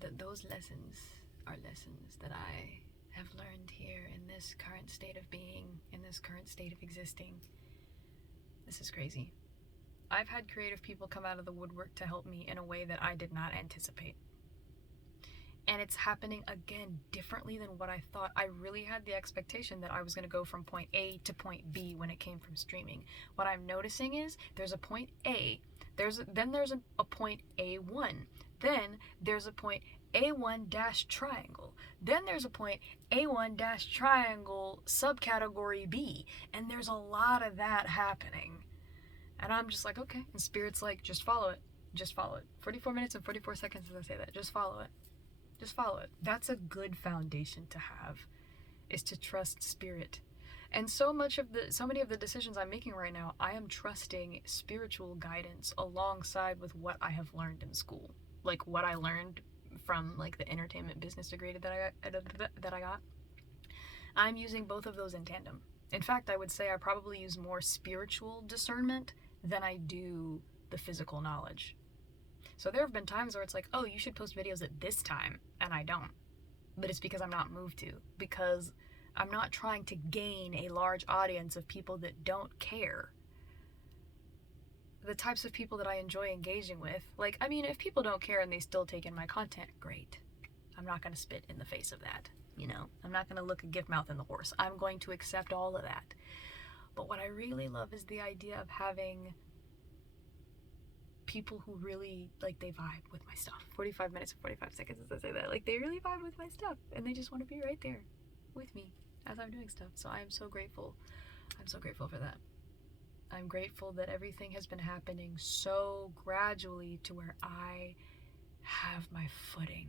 that those lessons are lessons that I have learned here in this current state of being, in this current state of existing. This is crazy. I've had creative people come out of the woodwork to help me in a way that I did not anticipate. And it's happening again differently than what I thought. I really had the expectation that I was going to go from point A to point B when it came from streaming. What I'm noticing is there's a point A Then there's a point A1. Then there's a point A1 dash triangle. Then there's a point A1 dash triangle subcategory B. And there's a lot of that happening. And I'm just like, okay. And Spirit's like, just follow it. Just follow it. 44 minutes and 44 seconds as I say that. Just follow it. Just follow it. That's a good foundation to have, is to trust Spirit. And so many of the decisions I'm making right now, I am trusting spiritual guidance alongside with what I have learned in school. Like what I learned from like the entertainment business degree that I got. I'm using both of those in tandem. In fact, I would say I probably use more spiritual discernment than I do the physical knowledge. So there have been times where it's like, oh, you should post videos at this time, and I don't. But it's because I'm not moved to, because I'm not trying to gain a large audience of people that don't care. The types of people that I enjoy engaging with, like, I mean, if people don't care and they still take in my content, great. I'm not going to spit in the face of that, you know? I'm not going to look a gift mouth in the horse. I'm going to accept all of that. But what I really love is the idea of having people who really, like, they vibe with my stuff. 45 minutes and 45 seconds as I say that. Like, they really vibe with my stuff, and they just want to be right there with me as I'm doing stuff. So I'm so grateful. I'm so grateful for that. I'm grateful that everything has been happening so gradually to where I have my footing.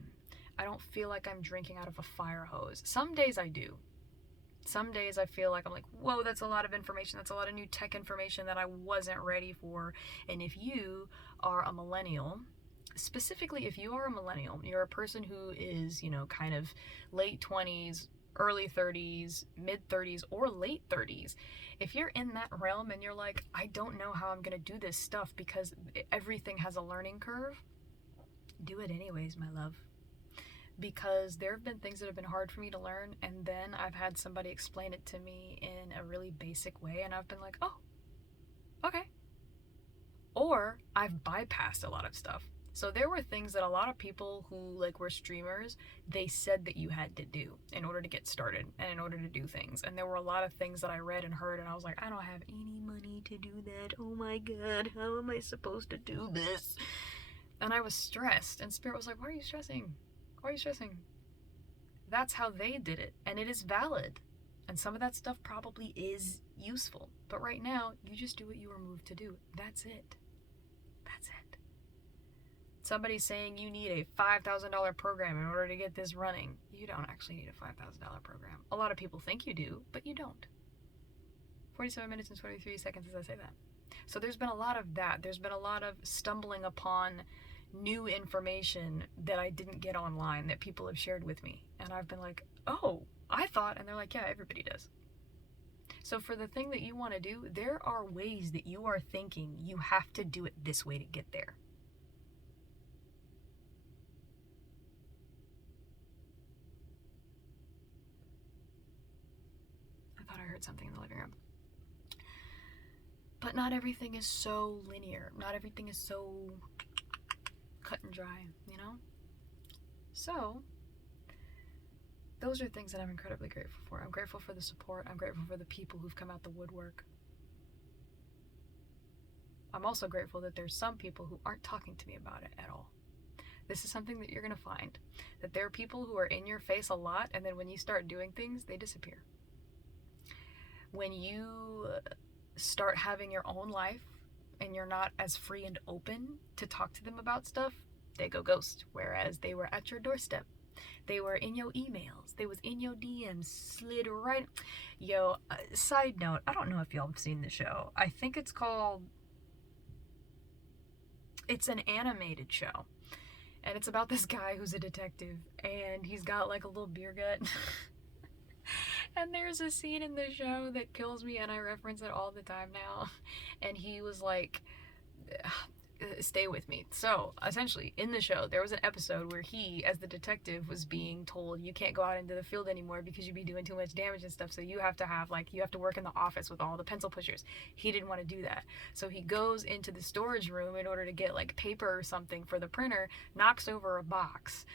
I don't feel like I'm drinking out of a fire hose. Some days I do. Some days I feel like I'm like, whoa, that's a lot of information. That's a lot of new tech information that I wasn't ready for. And if you are a millennial, specifically if you are a millennial, you're a person who is, you know, kind of late 20s, early 30s, mid 30s, or late 30s. If you're in that realm and you're like, I don't know how I'm going to do this stuff because everything has a learning curve, do it anyways, my love. Because there have been things that have been hard for me to learn, and then I've had somebody explain it to me in a really basic way, and I've been like, oh, okay. Or I've bypassed a lot of stuff. So there were things that a lot of people who like were streamers, they said that you had to do in order to get started and in order to do things. And there were a lot of things that I read and heard, and I was like, I don't have any money to do that. Oh my God, how am I supposed to do this? And I was stressed, and Spirit was like, why are you stressing? Why are you stressing? That's how they did it, and it is valid. And some of that stuff probably is useful. But right now, you just do what you were moved to do. That's it. That's it. Somebody's saying you need a $5,000 program in order to get this running. You don't actually need a $5,000 program. A lot of people think you do, but you don't. 47 minutes and 23 seconds as I say that. So there's been a lot of that. There's been a lot of stumbling upon new information that I didn't get online that people have shared with me. And I've been like, oh, I thought, and they're like, yeah, everybody does. So for the thing that you want to do, there are ways that you are thinking you have to do it this way to get there. I thought I heard something in the living room. But not everything is so linear. Not everything is so cut and dry, you know? So, those are things that I'm incredibly grateful for. I'm grateful for the support. I'm grateful for the people who've come out the woodwork. I'm also grateful that there's some people who aren't talking to me about it at all. This is something that you're going to find. That there are people who are in your face a lot, and then when you start doing things, they disappear. When you start having your own life, and you're not as free and open to talk to them about stuff, they go ghost. Whereas they were at your doorstep. They were in your emails. They was in your DMs, slid right. Yo, side note, I don't know if y'all have seen the show. I think it's called, it's an animated show. And it's about this guy who's a detective, and he's got like a little beer gut. And there's a scene in the show that kills me, and I reference it all the time now. And he was like, stay with me. So, essentially, in the show, there was an episode where he, as the detective, was being told, you can't go out into the field anymore because you'd be doing too much damage and stuff, so you have to work in the office with all the pencil pushers. He didn't want to do that. So he goes into the storage room in order to get, like, paper or something for the printer, knocks over a box.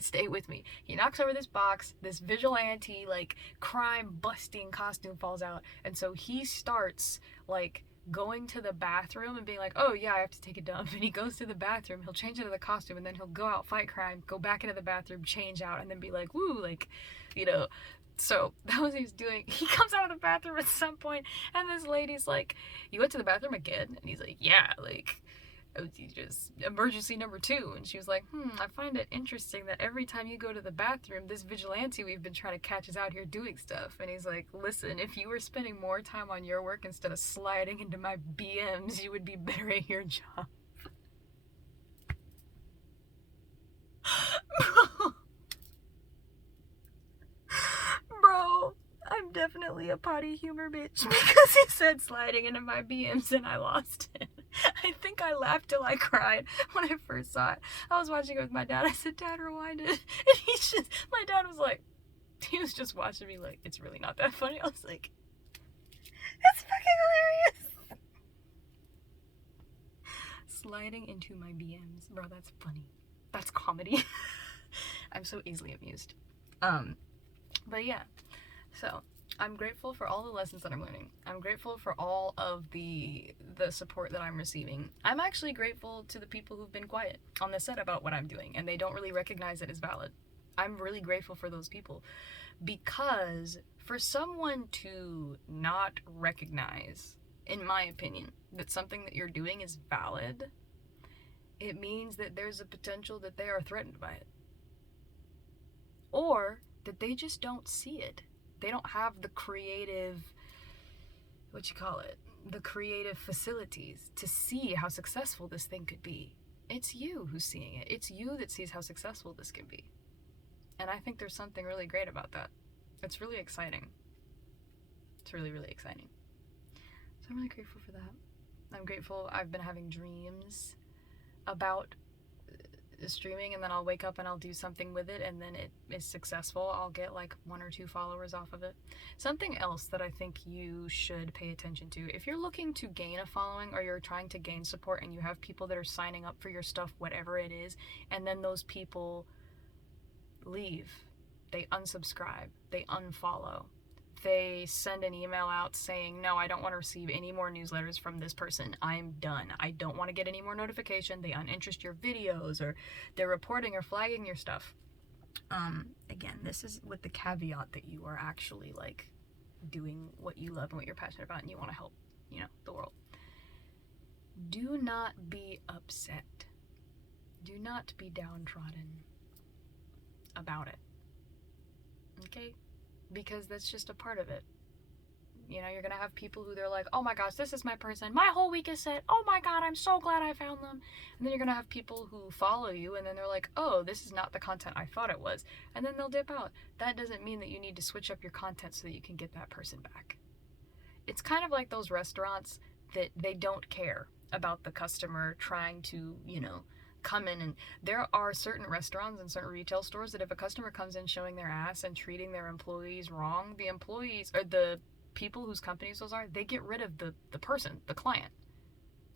Stay with me. He knocks over this box, this vigilante, like, crime busting costume falls out, and so he starts, like, going to the bathroom and being like, oh yeah, I have to take a dump. And he goes to the bathroom, he'll change into the costume, and then he'll go out, fight crime, go back into the bathroom, change out, and then be like, woo, like, you know. So that was what he was doing. He comes out of the bathroom at some point, and this lady's like, you went to the bathroom again? And he's like, yeah, like, just emergency number 2. And she was like, I find it interesting that every time you go to the bathroom, this vigilante we've been trying to catch is out here doing stuff. And he's like, listen, if you were spending more time on your work instead of sliding into my BMs, you would be better at your job. Bro, I'm definitely a potty humor bitch because he said sliding into my BMs and I lost it. I think I laughed till I cried when I first saw it. I was watching it with my dad. I said, Dad, rewind it. And my dad was like, he was just watching me like, it's really not that funny. I was like, it's fucking hilarious. Sliding into my BMs. Bro, that's funny. That's comedy. I'm so easily amused. But yeah, so I'm grateful for all the lessons that I'm learning. I'm grateful for all of the support that I'm receiving. I'm actually grateful to the people who've been quiet on the set about what I'm doing and they don't really recognize it as valid. I'm really grateful for those people, because for someone to not recognize, in my opinion, that something that you're doing is valid, it means that there's a potential that they are threatened by it. Or that they just don't see it. They don't have the creative, the creative facilities to see how successful this thing could be. It's you who's seeing it. It's you that sees how successful this can be. And I think there's something really great about that. It's really exciting. It's really, really exciting. So I'm really grateful for that. I'm grateful I've been having dreams about streaming, and then I'll wake up and I'll do something with it, and then it is successful. I'll get like 1 or 2 followers off of it. Something else that I think you should pay attention to, if you're looking to gain a following or you're trying to gain support and you have people that are signing up for your stuff, whatever it is, and then those people leave, they unsubscribe, they unfollow, they send an email out saying, no, I don't want to receive any more newsletters from this person. I'm done. I don't want to get any more notification. They uninterest your videos, or they're reporting or flagging your stuff. Again, this is with the caveat that you are actually like doing what you love and what you're passionate about and you want to help, the world. Do not be upset. Do not be downtrodden about it. Okay? Because that's just a part of it. You're gonna have people who they're like, oh my gosh, this is my person. My whole week is set. Oh my god, I'm so glad I found them. And then you're gonna have people who follow you and then they're like, oh, this is not the content I thought it was. And then they'll dip out. That doesn't mean that you need to switch up your content so that you can get that person back. It's kind of like those restaurants that they don't care about the customer trying to, come in, and there are certain restaurants and certain retail stores that if a customer comes in showing their ass and treating their employees wrong, the employees, or the people whose companies those are, they get rid of the person, the client.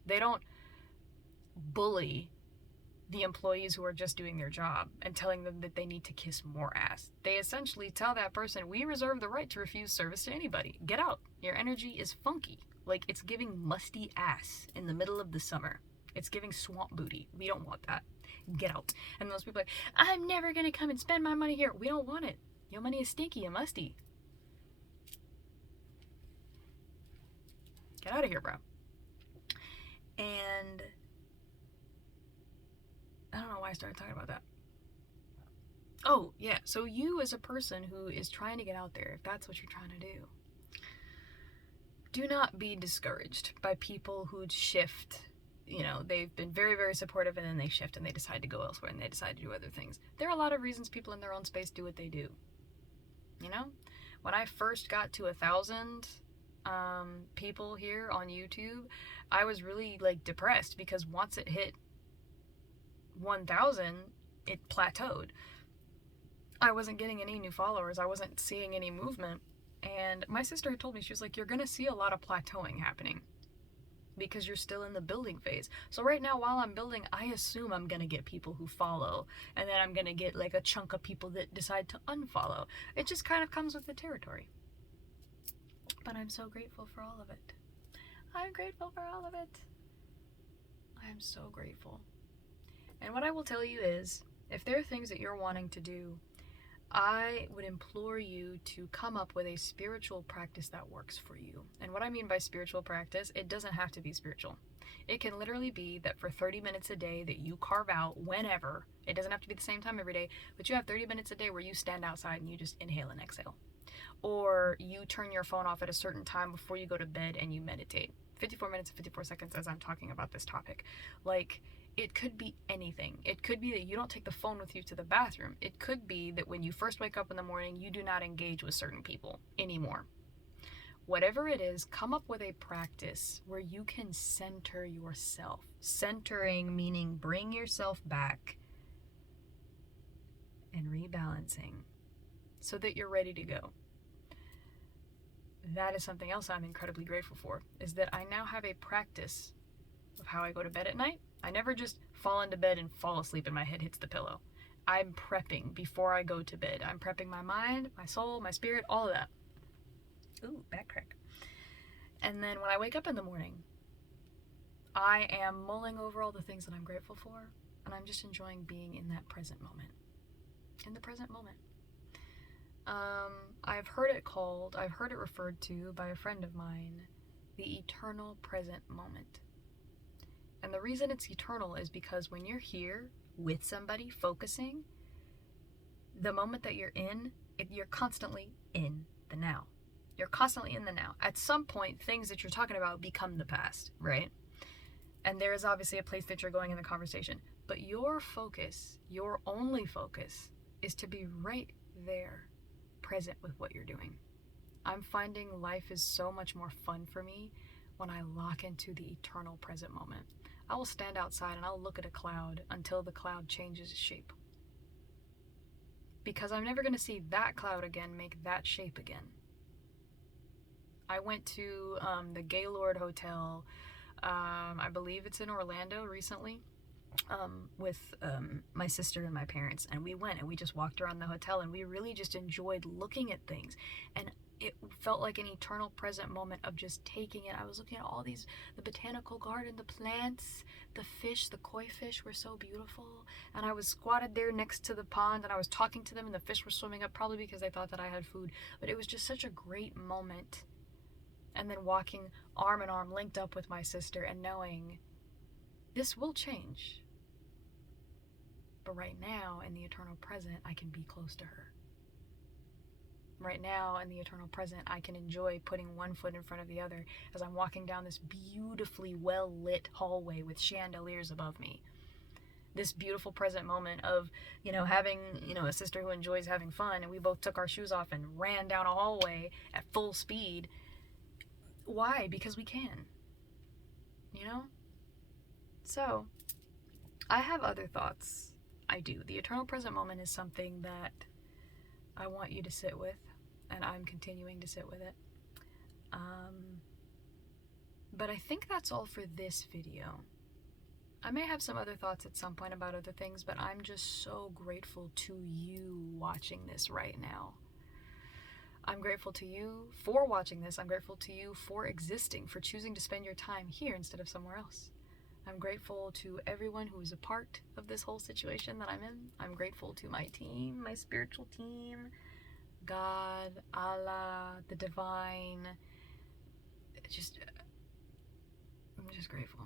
They don't bully the employees who are just doing their job and telling them that they need to kiss more ass. They essentially tell that person, we reserve the right to refuse service to anybody. Get out. Your energy is funky. Like it's giving musty ass in the middle of the summer. It's giving swamp booty. We don't want that. Get out. And those people are like, I'm never going to come and spend my money here. We don't want it. Your money is stinky and musty. Get out of here, bro. And I don't know why I started talking about that. Oh, yeah. So you as a person who is trying to get out there, if that's what you're trying to do not be discouraged by people who shift. They've been very, very supportive and then they shift and they decide to go elsewhere and they decide to do other things. There are a lot of reasons people in their own space do what they do. When I first got to 1,000 people here on YouTube, I was really depressed because once it hit 1,000, it plateaued. I wasn't getting any new followers. I wasn't seeing any movement. And my sister had told me, she was like, you're going to see a lot of plateauing happening because you're still in the building phase. So right now, while I'm building, I assume I'm going to get people who follow, and then I'm going to get a chunk of people that decide to unfollow. It just kind of comes with the territory. But I'm so grateful for all of it. I'm grateful for all of it. I am so grateful. And what I will tell you is, if there are things that you're wanting to do, I would implore you to come up with a spiritual practice that works for you. And what I mean by spiritual practice, it doesn't have to be spiritual. It can literally be that for 30 minutes a day that you carve out whenever, it doesn't have to be the same time every day, but you have 30 minutes a day where you stand outside and you just inhale and exhale. Or you turn your phone off at a certain time before you go to bed and you meditate. 54 minutes and 54 seconds as I'm talking about this topic. Like, it could be anything. It could be that you don't take the phone with you to the bathroom. It could be that when you first wake up in the morning, you do not engage with certain people anymore. Whatever it is, come up with a practice where you can center yourself. Centering meaning bring yourself back and rebalancing so that you're ready to go. That is something else I'm incredibly grateful for, is that I now have a practice of how I go to bed at night. I never just fall into bed and fall asleep and my head hits the pillow. I'm prepping before I go to bed. I'm prepping my mind, my soul, my spirit, all of that. Ooh, back crack. And then when I wake up in the morning, I am mulling over all the things that I'm grateful for, and I'm just enjoying being in that present moment. In the present moment. I've heard it referred to by a friend of mine, the eternal present moment. And the reason it's eternal is because when you're here with somebody focusing, the moment that you're in, you're constantly in the now. You're constantly in the now. At some point, things that you're talking about become the past, right? And there is obviously a place that you're going in the conversation. But your focus, your only focus, is to be right there, present with what you're doing. I'm finding life is so much more fun for me when I lock into the eternal present moment. I will stand outside and I'll look at a cloud until the cloud changes shape. Because I'm never going to see that cloud again make that shape again. I went to the Gaylord Hotel, I believe it's in Orlando recently, with my sister and my parents, and we went and we just walked around the hotel and we really just enjoyed looking at things, and it felt like an eternal present moment of just taking it. I was looking at all these, the botanical garden, the plants, the fish, the koi fish were so beautiful, and I was squatted there next to the pond and I was talking to them and the fish were swimming up, probably because they thought that I had food, but it was just such a great moment. And then walking arm in arm, linked up with my sister and knowing this will change. But right now, in the eternal present, I can be close to her. Right now, in the eternal present, I can enjoy putting one foot in front of the other as I'm walking down this beautifully well-lit hallway with chandeliers above me. This beautiful present moment of, having, a sister who enjoys having fun, and we both took our shoes off and ran down a hallway at full speed. Why? Because we can. So, I have other thoughts. I do. The eternal present moment is something that I want you to sit with, and I'm continuing to sit with it. But I think that's all for this video. I may have some other thoughts at some point about other things, but I'm just so grateful to you watching this right now. I'm grateful to you for watching this. I'm grateful to you for existing, for choosing to spend your time here instead of somewhere else. I'm grateful to everyone who is a part of this whole situation that I'm in. I'm grateful to my team, my spiritual team, God, Allah, the divine. I'm just grateful.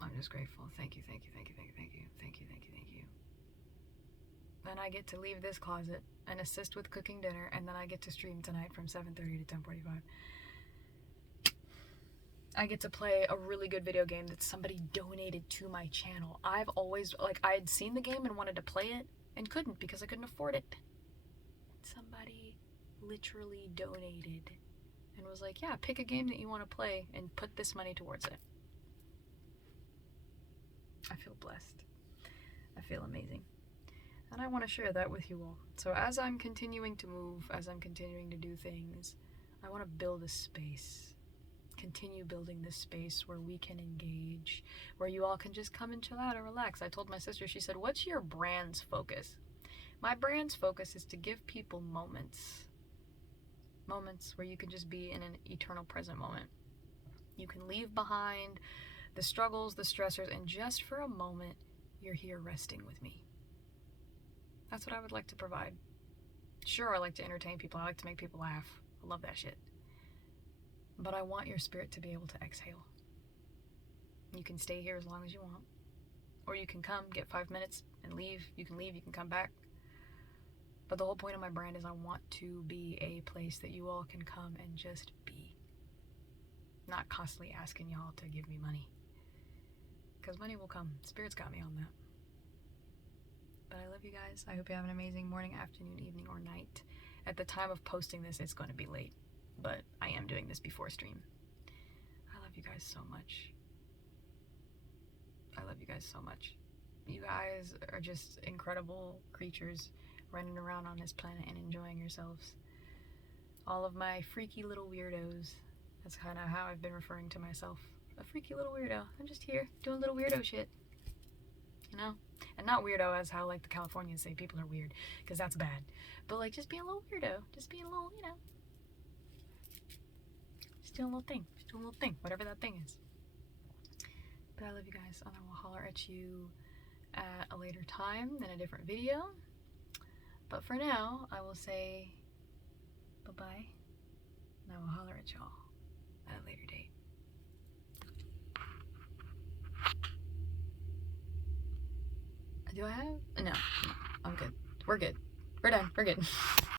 I'm just grateful. Thank you, thank you, thank you, thank you, thank you, thank you, thank you, thank you. Then I get to leave this closet and assist with cooking dinner, and then I get to stream tonight from 7:30 to 10:45. I get to play a really good video game that somebody donated to my channel. I've always, I had seen the game and wanted to play it and couldn't because I couldn't afford it. Somebody literally donated and was like, yeah, pick a game that you want to play and put this money towards it. I feel blessed. I feel amazing. And I want to share that with you all. So as I'm continuing to move, as I'm continuing to do things, I want to build a space. Continue building this space where we can engage, where you all can just come and chill out and relax. I told my sister, she said, what's your brand's focus? My brand's focus is to give people moments where you can just be in an eternal present moment. You can leave behind the struggles, the stressors, and just for a moment, you're here resting with me. That's what I would like to provide. Sure, I like to entertain people. I like to make people laugh. I love that shit. But I want your spirit to be able to exhale. You can stay here as long as you want. Or you can come, get 5 minutes, and leave. You can leave, you can come back. But the whole point of my brand is I want to be a place that you all can come and just be. Not constantly asking y'all to give me money. Because money will come. Spirit's got me on that. But I love you guys. I hope you have an amazing morning, afternoon, evening, or night. At the time of posting this, it's going to be late. But I am doing this before stream. I love you guys so much. I love you guys so much. You guys are just incredible creatures running around on this planet and enjoying yourselves. All of my freaky little weirdos. That's kind of how I've been referring to myself. A freaky little weirdo. I'm just here doing little weirdo shit. You know? And not weirdo as how like the Californians say people are weird, because that's bad. But like just being a little weirdo. Just being a little, you know. Just doing a little thing. Just doing a little thing. Whatever that thing is. But I love you guys, and I will holler at you at a later time in a different video. But for now, I will say bye-bye, and I will holler at y'all at a later date. Do I have? No, I'm good. We're good. We're done. We're good.